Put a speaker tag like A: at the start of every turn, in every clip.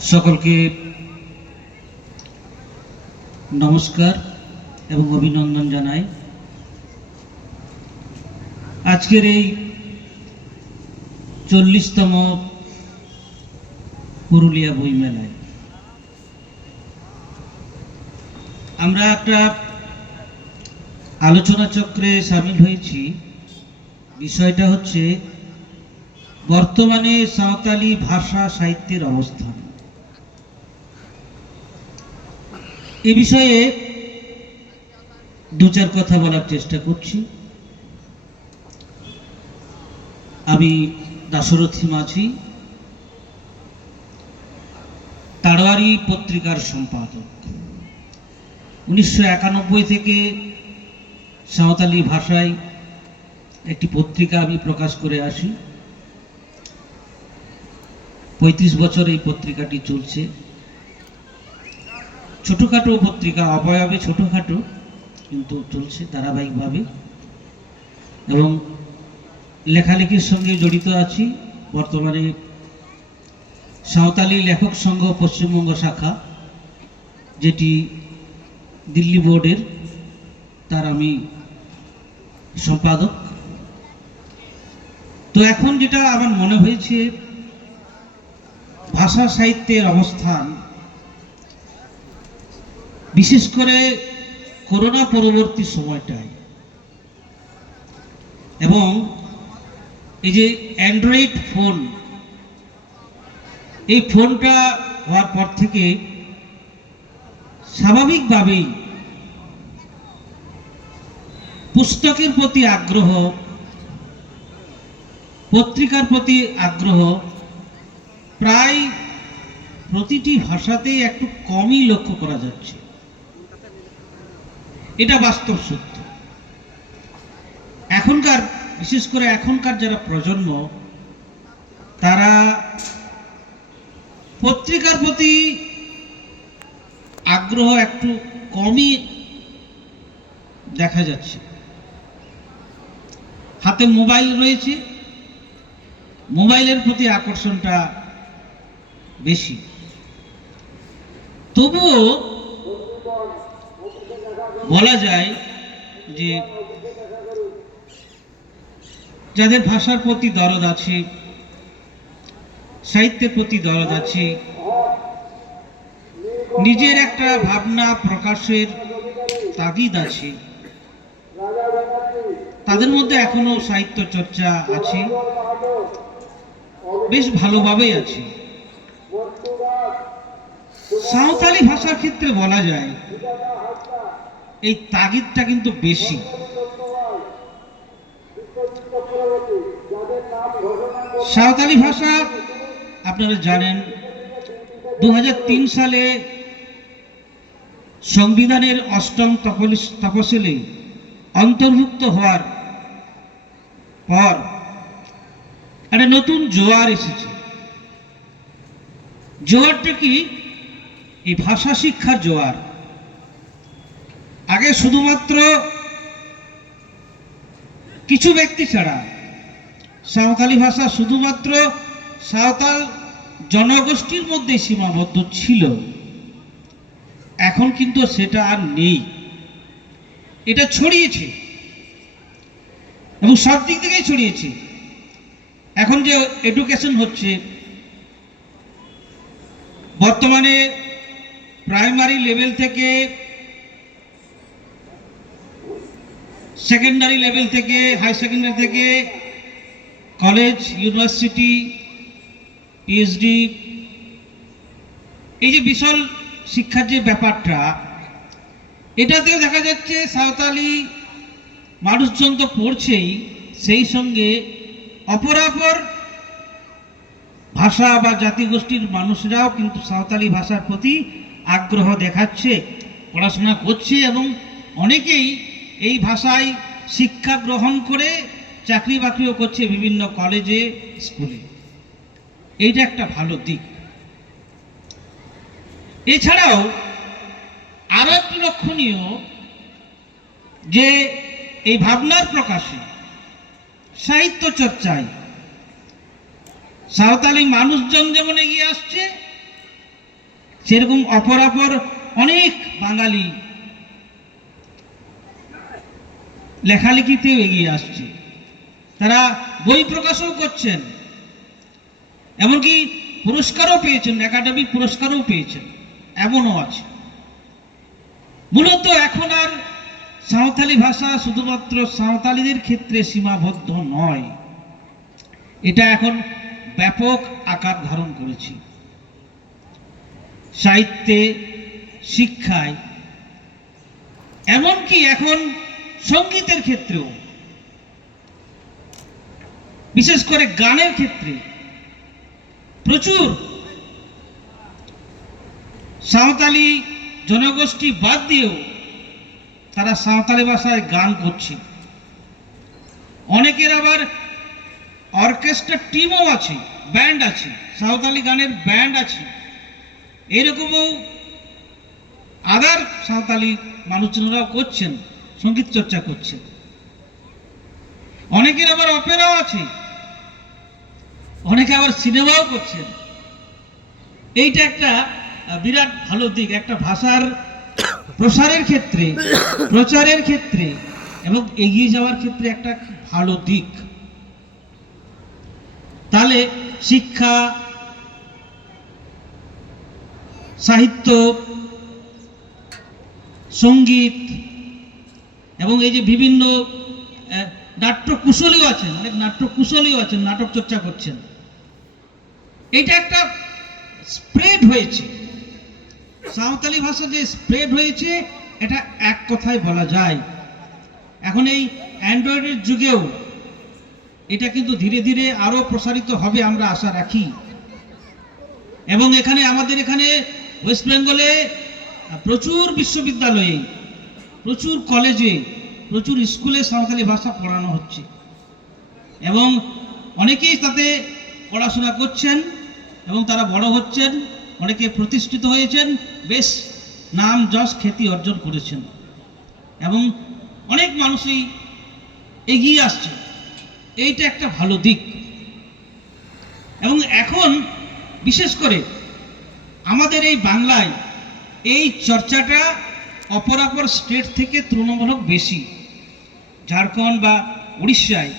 A: সকলকে নমস্কার এবং অভিনন্দন জানাই। আজকের এই চল্লিশতম পুরুলিয়া বইমেলায় আমরা একটা আলোচনা চক্রে সামিল হয়েছি। বিষয়টা হচ্ছে বর্তমানে সাঁওতালি ভাষা সাহিত্যের অবস্থান। এ বিষয়ে দু চার কথা বলার চেষ্টা করছি। আমি দাশরথী মাঝি তাড়োয়ারি পত্রিকার সম্পাদক। উনিশশো একানব্বই থেকে সাঁওতালি ভাষায় একটি পত্রিকা আমি প্রকাশ করে আসি। পঁয়ত্রিশ বছর এই পত্রিকাটি চলছে। ছোটোখাটো পত্রিকা অবয়বে ছোটোখাটো, কিন্তু চলছে ধারাবাহিকভাবে। এবং লেখালেখির সঙ্গে জড়িত আছি, বর্তমানে সাঁওতালি লেখক সংঘ পশ্চিমবঙ্গ শাখা, যেটি দিল্লি বোর্ডের, তার আমি সম্পাদক। তো এখন যেটা আমার মনে হয়েছে, ভাষা সাহিত্যের অবস্থান বিশেষ করে করোনা পরবর্তী সময়টায়। এবং এই যে অ্যান্ড্রয়েড ফোন, এই ফোনটা হওয়ার পর থেকে স্বাভাবিকভাবেই পুস্তকের প্রতি আগ্রহ, পত্রিকার প্রতি আগ্রহ প্রায় প্রতিটি ভাষাতেই একটু কমই লক্ষ্য করা যাচ্ছে। এটা বাস্তব সত্য। এখনকার, বিশেষ করে এখনকার যারা প্রজন্ম, তারা পত্রিকার প্রতি আগ্রহ একটু কমই দেখা যাচ্ছে। হাতে মোবাইল রয়েছে, মোবাইলের প্রতি আকর্ষণটা বেশি। তবুও বলা যায় যে যাদের ভাষার প্রতি দরদ আছে, সাহিত্যের প্রতি দরদ আছে, নিজের একটা ভাবনা প্রকাশের তাগিদ আছে, তাদের মধ্যে এখনও সাহিত্য চর্চা আছে, বেশ ভালোভাবেই আছে। সাঁওতালি ভাষার ক্ষেত্রে বলা যায় এই তাগিদটা কিন্তু বেশি। সাঁওতালি ভাষা, আপনারা জানেন দু হাজার তিন সালে সংবিধানের অষ্টম তপশিলে অন্তর্ভুক্ত হওয়ার পর একটা নতুন জোয়ার এসেছে। জোয়ারটা কি? এই ভাষা শিক্ষার জোয়ার। আগে শুধুমাত্র কিছু ব্যক্তি ছাড়া সাঁওতালি ভাষা শুধুমাত্র সাঁওতাল জনগোষ্ঠীর মধ্যে সীমাবদ্ধ ছিল। এখন কিন্তু সেটা আর নেই। এটা ছড়িয়েছে। এবং সব দিক থেকেই ছড়িয়েছে। এখন যে এডুকেশন হচ্ছে, বর্তমানে প্রাইমারি লেভেল থেকে সেকেন্ডারি লেভেল থেকে হাই সেকেন্ডারি থেকে কলেজ ইউনিভার্সিটি পিএইচডি এই যে বিশাল শিক্ষার যে ব্যাপারটা, এটাতেও দেখা যাচ্ছে সাঁওতালি মানুষজন তো পড়ছেই, সেই সঙ্গে অপরাপর ভাষা বা জাতিগোষ্ঠীর মানুষরাও কিন্তু সাঁওতালি ভাষার প্রতি আগ্রহ দেখাচ্ছে, পড়াশোনা করছে এবং অনেকেই এই ভাষায় শিক্ষা গ্রহণ করে চাকরি বাকরিও করছে বিভিন্ন কলেজে, স্কুলে। এইটা একটা ভালো দিক। এছাড়াও আরও একটি লক্ষণীয় যে এই ভাবনার প্রকাশে সাহিত্য চর্চায় সাঁওতালি মানুষজন যেমন এগিয়ে আসছে, সেরকম অপরাপর অনেক বাঙালি লেখালেখিতেও এগিয়ে আসছে। তারা বই প্রকাশও করছেন। এমনকি পুরস্কারও পেয়েছেন, একাডেমিক পুরস্কারও পেয়েছেন। এমনও আছে। মূলত এখন আর সাঁওতালি ভাষা শুধুমাত্র সাঁওতালিদের ক্ষেত্রে সীমাবদ্ধ নয়। এটা এখন ব্যাপক আকার ধারণ করেছে। সাহিত্যে, শিক্ষায়, এমনকি এখন সঙ্গীতের ক্ষেত্রেও, বিশেষ করে গানের ক্ষেত্রে, প্রচুর সাঁওতালি জনগোষ্ঠী বাদ দিয়েও তারা সাঁওতালি ভাষায় গান করছে। অনেকের আবার অর্কেস্ট্রা টিমও আছে, ব্যান্ড আছে, সাঁওতালি গানের ব্যান্ড আছে। এরকমও আদার সাঁওতালি মানুষজনরাও করছেন। সংগীত চর্চা করছে। অনেকের আবার অপেরাও আছে। অনেকে আবার সিনেমাও করছেন এইটা একটা বিরাট ভালো দিক। একটা ভাষার প্রসারের ক্ষেত্রে, প্রচারের ক্ষেত্রে এবং এগিয়ে যাওয়ার ক্ষেত্রে একটা ভালো দিক। তাহলে শিক্ষা, সাহিত্য, সংগীত এবং এই যে বিভিন্ন নাট্য কুশলীও আছেন, অনেক নাট্য কুশলীও আছেন, নাটক চর্চা করছেন। এটা একটা স্প্রেড হয়েছে। সাঁওতালি ভাষা যে স্প্রেড হয়েছে, এটা এক কথায় বলা যায়। এখন এই অ্যান্ড্রয়েডের যুগেও এটা কিন্তু ধীরে ধীরে আরও প্রসারিত হবে, আমরা আশা রাখি। এবং এখানে আমাদের এখানে ওয়েস্ট বেঙ্গলে প্রচুর বিশ্ববিদ্যালয়ে প্রচুর কলেজে, প্রচুর স্কুলে সাঁওতালি ভাষা পড়ানো হচ্ছে। এবং অনেকেই তাতে পড়াশোনা করছেন এবং তারা বড় হচ্ছেন, অনেকে প্রতিষ্ঠিত হয়েছেন, বেশ নাম যশ খ্যাতি অর্জন করেছেন। এবং অনেক মানুষই এগিয়ে আসছে। এইটা একটা ভালো দিক। এবং এখন, বিশেষ করে আমাদের এই বাংলায় এই চর্চাটা অপরাপর স্টেট থেকে তুলনামূলক বেশি। ঝাড়খণ্ড বা উড়িষ্যায়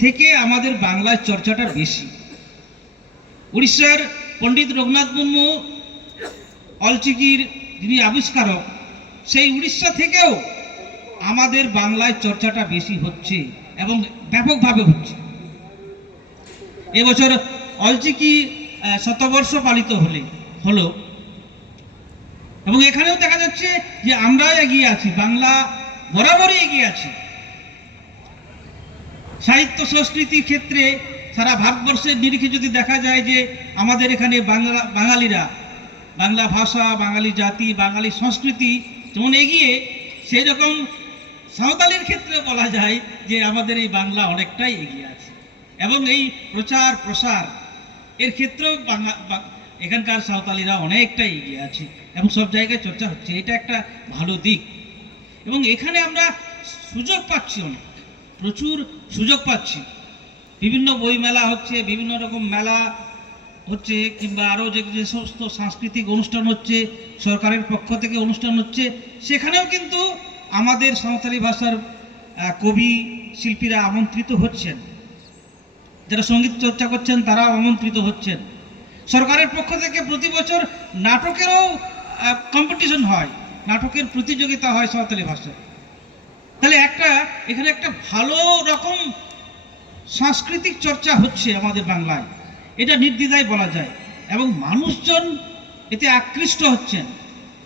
A: থেকে আমাদের বাংলায় চর্চাটা বেশি। উড়িষ্যার পণ্ডিত রঘুনাথ মুর্মু, অলচিকির যিনি আবিষ্কারক, সেই উড়িষ্যা থেকেও আমাদের বাংলায় চর্চাটা বেশি হচ্ছে এবং ব্যাপকভাবে হচ্ছে। এবছর অলচিকি শতবর্ষ পালিত হলে হলো এবং এখানেও দেখা যাচ্ছে যে আমরা এগিয়ে আছি, বাংলা বরাবরই এগিয়ে আছি। সাহিত্য সংস্কৃতির ক্ষেত্রে সারা ভারতবর্ষের নিরিখে যদি দেখা যায় যে আমাদের এখানে বাংলা, বাঙালিরা, বাংলা ভাষা, বাঙালি জাতি, বাঙালি সংস্কৃতি যেমন এগিয়ে সেই রকম সাঁওতালির ক্ষেত্রে বলা যায় যে আমাদের এই বাংলা অনেকটাই এগিয়ে আছে। এবং এই প্রচার, প্রসার এর ক্ষেত্রেও বাংলা এখানকার সাঁওতালিরা অনেকটাই এগিয়ে আছে। এবং সব জায়গায় চর্চা হচ্ছে। এটা একটা ভালো দিক। এবং এখানে আমরা সুযোগ পাচ্ছি অনেক। প্রচুর সুযোগ পাচ্ছি। বিভিন্ন বই মেলা হচ্ছে, বিভিন্ন রকম মেলা হচ্ছে, কিংবা আরও যে যে সমস্ত সাংস্কৃতিক অনুষ্ঠান হচ্ছে, সরকারের পক্ষ থেকে অনুষ্ঠান হচ্ছে, সেখানেও কিন্তু আমাদের সাঁওতালি ভাষার কবি, শিল্পীরা আমন্ত্রিত হচ্ছেন। যারা সংগীত চর্চা করছেন, তারাও আমন্ত্রিত হচ্ছেন। সরকারের পক্ষ থেকে প্রতি বছর নাটকেরও কম্পিটিশন হয়, নাটকের প্রতিযোগিতা হয় সাঁওতালি ভাষায়। তাহলে একটা, এখানে একটা ভালো রকম সাংস্কৃতিক চর্চা হচ্ছে আমাদের বাংলায়। এটা নির্দ্বিধায় বলা যায়। এবং মানুষজন এতে আকৃষ্ট হচ্ছেন।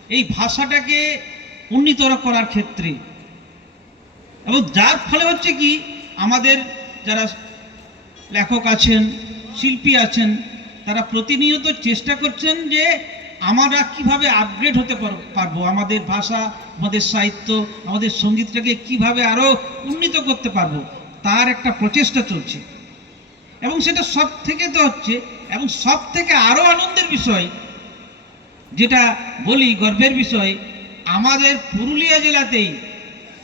A: এই ভাষাটাকে উন্নীতর করার ক্ষেত্রে। এবং যার ফলে হচ্ছে কি, আমাদের যারা লেখক আছেন, শিল্পী আছেন, তারা প্রতিনিয়ত চেষ্টা করছেন যে আমরা কীভাবে আপগ্রেড হতে পার- পারব? আমাদের ভাষা, আমাদের সাহিত্য, আমাদের সঙ্গীতটাকে কীভাবে আরও উন্নীত করতে পারব? তার একটা প্রচেষ্টা চলছে। এবং সেটা সব থেকে তো হচ্ছে, এবং সব থেকে আরও আনন্দের বিষয়, যেটা বলি গর্বের বিষয়, আমাদের পুরুলিয়া জেলাতেই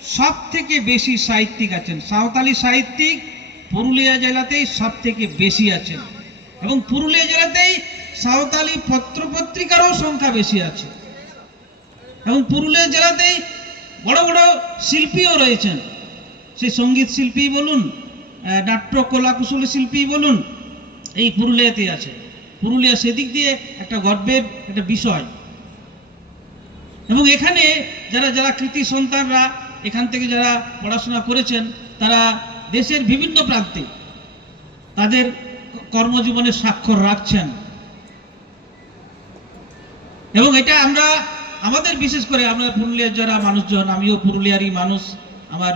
A: সব থেকে বেশি সাহিত্যিক আছেন। সাঁওতালি সাহিত্যিক পুরুলিয়া জেলাতেই সব থেকে বেশি আছেন। এবং পুরুলিয়া জেলাতেই সাঁওতালি পত্রপত্রিকারও সংখ্যা বেশি আছে। এবং পুরুলিয়া জেলাতেই বড় বড় শিল্পীও রয়েছেন। সেই সংগীত শিল্পী বলুন নাট্য কলা কুশলী শিল্পী বলুন, এই পুরুলিয়াতে আছে। পুরুলিয়া সেদিক দিয়ে একটা গর্বের একটা বিষয়। এবং এখানে যারা যারা কৃতি সন্তানরা, এখান থেকে যারা পড়াশোনা করেছেন, তারা দেশের বিভিন্ন প্রান্তে তাদের কর্মজীবনে স্বাক্ষর রাখছেন। এবং এটা আমরা আমাদের বিশেষ করে আমরা পুরুলিয়ার যারা মানুষজন, আমিও পুরুলিয়ারই মানুষ, আমার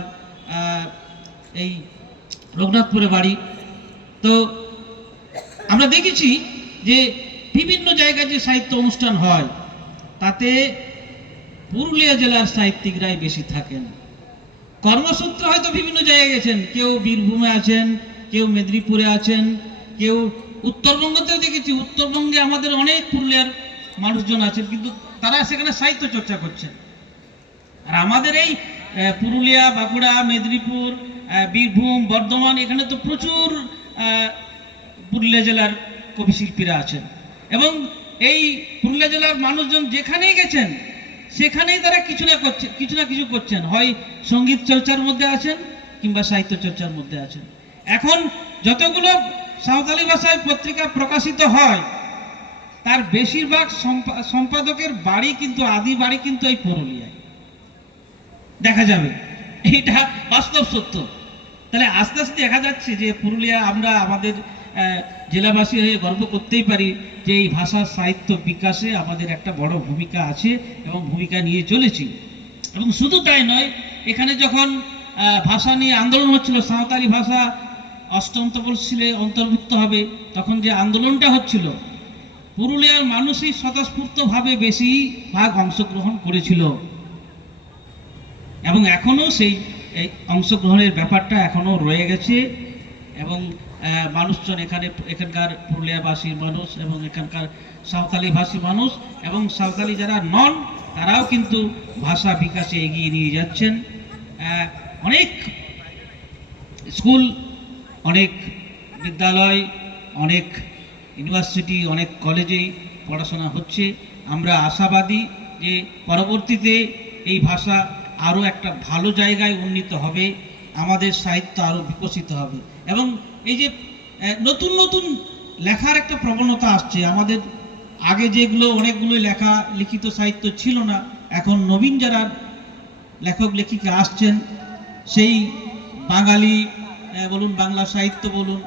A: এই রঘুনাথপুরে বাড়ি। তো আমরা দেখেছি যে বিভিন্ন জায়গায় যে সাহিত্য অনুষ্ঠান হয়, তাতে পুরুলিয়া জেলার সাহিত্যিকরাই বেশি থাকেন। কর্মসূত্র হয়তো বিভিন্ন জায়গায় গেছেন, কেউ বীরভূমে আছেন, কেউ মেদিনীপুরে আছেন, কেউ উত্তরবঙ্গতেও দেখেছি, উত্তরবঙ্গে আমাদের অনেক পুরুলিয়ার মানুষজন আছেন, কিন্তু তারা সেখানে সাহিত্য চর্চা করছেন। আর আমাদের এই পুরুলিয়া, বাঁকুড়া, মেদিনীপুর বীরভূম, বর্ধমান, এখানে তো প্রচুর পুরুলিয়া জেলার কবি শিল্পীরা আছেন। এবং এই পুরুলিয়া জেলার মানুষজন যেখানেই গেছেন, সেখানেই তারা কিছু না করছে, কিছু না কিছু করছেন। হয় সংগীত চর্চার মধ্যে আছেন, কিংবা সাহিত্য চর্চার মধ্যে আছেন। এখন যতগুলো সাঁওতালি ভাষায় পত্রিকা প্রকাশিত হয় তার বেশিরভাগ সম্পাদকের বাড়ি কিন্তু, আদি বাড়ি কিন্তু এই পুরুলিয়ায়। দেখা যাবে। এটা বাস্তব সত্য। তাহলে আস্তে আস্তে দেখা যাচ্ছে যে পুরুলিয়া আমরা আমাদের জেলাবাসী হয়ে গর্ব করতেই পারি যে এই ভাষা সাহিত্য বিকাশে আমাদের একটা বড় ভূমিকা আছে এবং ভূমিকা নিয়ে চলেছি। এবং শুধু তাই নয়, এখানে যখন ভাষা নিয়ে আন্দোলন হচ্ছিল, সাঁওতালি ভাষা অষ্টম তপশিলে অন্তর্ভুক্ত হবে, তখন যে আন্দোলনটা হচ্ছিল পুরুলিয়ার মানুষই স্বতঃস্ফূর্তভাবে বেশি ভাগ অংশগ্রহণ করেছিল। এবং এখনও সেই, এই অংশগ্রহণের ব্যাপারটা এখনও রয়ে গেছে। এবং মানুষজন এখানে, এখানকার পুরুলিয়াবাসীর মানুষ এবং এখানকার সাঁওতালি ভাষী মানুষ এবং সাঁওতালি যারা নন, তারাও কিন্তু ভাষা বিকাশে এগিয়ে নিয়ে যাচ্ছেন। অনেক স্কুল, অনেক বিদ্যালয়, অনেক ইউনিভার্সিটি অনেক কলেজেই পড়াশোনা হচ্ছে। আমরা আশাবাদী যে পরবর্তীতে এই ভাষা আরও একটা ভালো জায়গায় উন্নীত হবে, আমাদের সাহিত্য আরও বিকশিত হবে। এবং এই যে নতুন নতুন লেখার একটা প্রবণতা আসছে। আমাদের আগে যেগুলো অনেকগুলো লেখা, লিখিত সাহিত্য ছিল না। এখন নবীন যারা লেখক, লেখিকা আসছেন, সেই বাঙালি বলুন, বাংলা সাহিত্য বলুন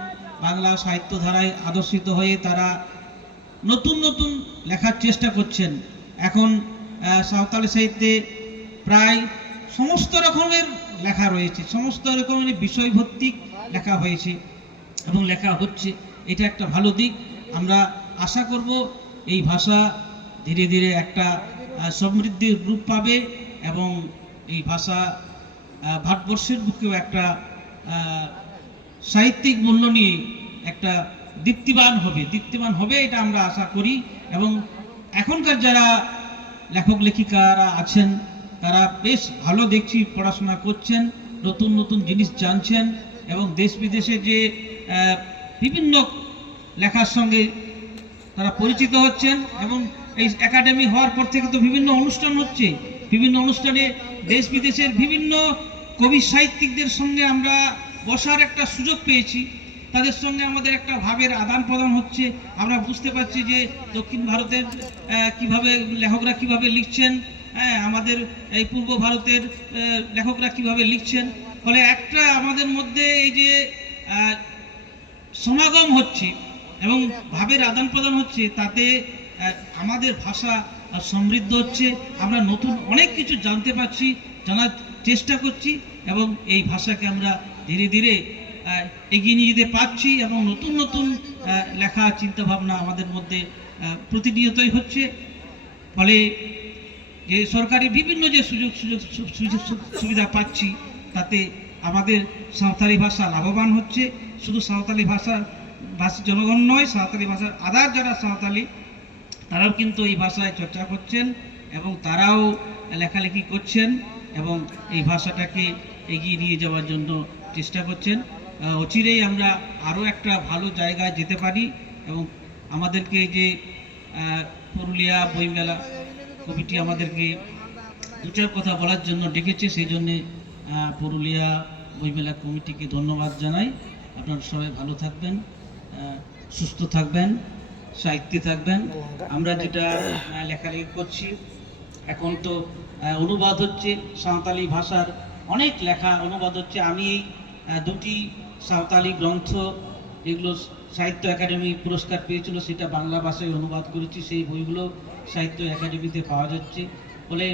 A: বাংলা সাহিত্য ধারায় আদর্শিত হয়ে তারা নতুন নতুন লেখার চেষ্টা করছেন। এখন সাঁওতালি সাহিত্যে প্রায় সমস্ত রকমের লেখা রয়েছে, সমস্ত রকমের বিষয়ভিত্তিক লেখা হয়েছে এবং লেখা হচ্ছে। এটা একটা ভালো দিক। আমরা আশা করব এই ভাষা ধীরে ধীরে একটা সমৃদ্ধির রূপ পাবে এবং এই ভাষা ভারতবর্ষের বুকেও একটা সাহিত্যিক মূল্য নিয়ে একটা দীপ্তিবান হবে। দীপ্তিবান হবে এটা আমরা আশা করি এবং এখনকার যারা লেখক, লেখিকারা আছেন, তারা বেশ ভালো দেখছি, পড়াশোনা করছেন, নতুন নতুন জিনিস জানছেন এবং দেশ বিদেশে যে বিভিন্ন লেখার সঙ্গে তারা পরিচিত হচ্ছেন এবং এই একাডেমি হওয়ার পর থেকে তো বিভিন্ন অনুষ্ঠান হচ্ছে। বিভিন্ন অনুষ্ঠানে দেশ বিদেশের বিভিন্ন কবি সাহিত্যিকদের সঙ্গে আমরা বসার একটা সুযোগ পেয়েছি। তাদের সঙ্গে আমাদের একটা ভাবের আদান প্রদান হচ্ছে। আমরা বুঝতে পারছি যে দক্ষিণ ভারতের কীভাবে লেখকরা কীভাবে লিখছেন হ্যাঁ আমাদের এই পূর্ব ভারতের লেখকরা কীভাবে লিখছেন। ফলে একটা আমাদের মধ্যে এই যে সমাগম হচ্ছে এবং ভাবের আদান প্রদান হচ্ছে, তাতে আমাদের ভাষা সমৃদ্ধ হচ্ছে। আমরা নতুন অনেক কিছু জানতে পারছি, জানার চেষ্টা করছি এবং এই ভাষাকে আমরা ধীরে ধীরে এগিয়ে নিয়ে যেতে পারছি এবং নতুন নতুন লেখা চিন্তা ভাবনা আমাদের মধ্যে প্রতিনিয়তই হচ্ছে। ফলে যে সরকারি বিভিন্ন যে সুযোগ সুযোগ সুযোগ, সুবিধা পাচ্ছি, তাতে আমাদের সাঁওতালি ভাষা লাভবান হচ্ছে। শুধু সাঁওতালি ভাষা, ভাষী জনগণ নয়, সাঁওতালি ভাষার আদার যারা সাঁওতালি, তারাও কিন্তু এই ভাষায় চর্চা করছেন এবং তারাও লেখালেখি করছেন এবং এই ভাষাটাকে এগিয়ে নিয়ে যাওয়ার জন্য চেষ্টা করছেন। অচিরেই আমরা আরও একটা ভালো জায়গায় যেতে পারি এবং আমাদেরকে যে পুরুলিয়া, বইমেলা কমিটি আমাদেরকে দু চার কথা বলার জন্য ডেকেছে, সেই জন্যে পুরুলিয়া বইমেলা কমিটিকে ধন্যবাদ জানাই। আপনারা সবাই ভালো থাকবেন সুস্থ থাকবেন, সাহিত্যে থাকবেন। আমরা যেটা লেখালেখি করছি, এখন তো অনুবাদ হচ্ছে সাঁওতালি ভাষার অনেক লেখা অনুবাদ হচ্ছে। আমি এই দুটি সাঁওতালি গ্রন্থ, যেগুলো সাহিত্য একাডেমি পুরস্কার পেয়েছিল, সেটা বাংলা ভাষায় অনুবাদ করেছি। সেই বইগুলো সাহিত্য একাডেমিতে পাওয়া যাচ্ছে। ফলে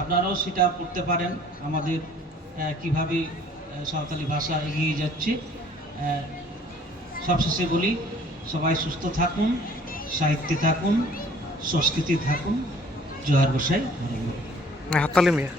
A: আপনারাও সেটা পড়তে পারেন, আমাদের কীভাবে সাঁওতালি ভাষা এগিয়ে যাচ্ছে। সবশেষে বলি, সবাই সুস্থ থাকুন, সাহিত্যে থাকুন, সংস্কৃতি থাকুন। জোহার গোসাই
B: হাততালি মিয়া।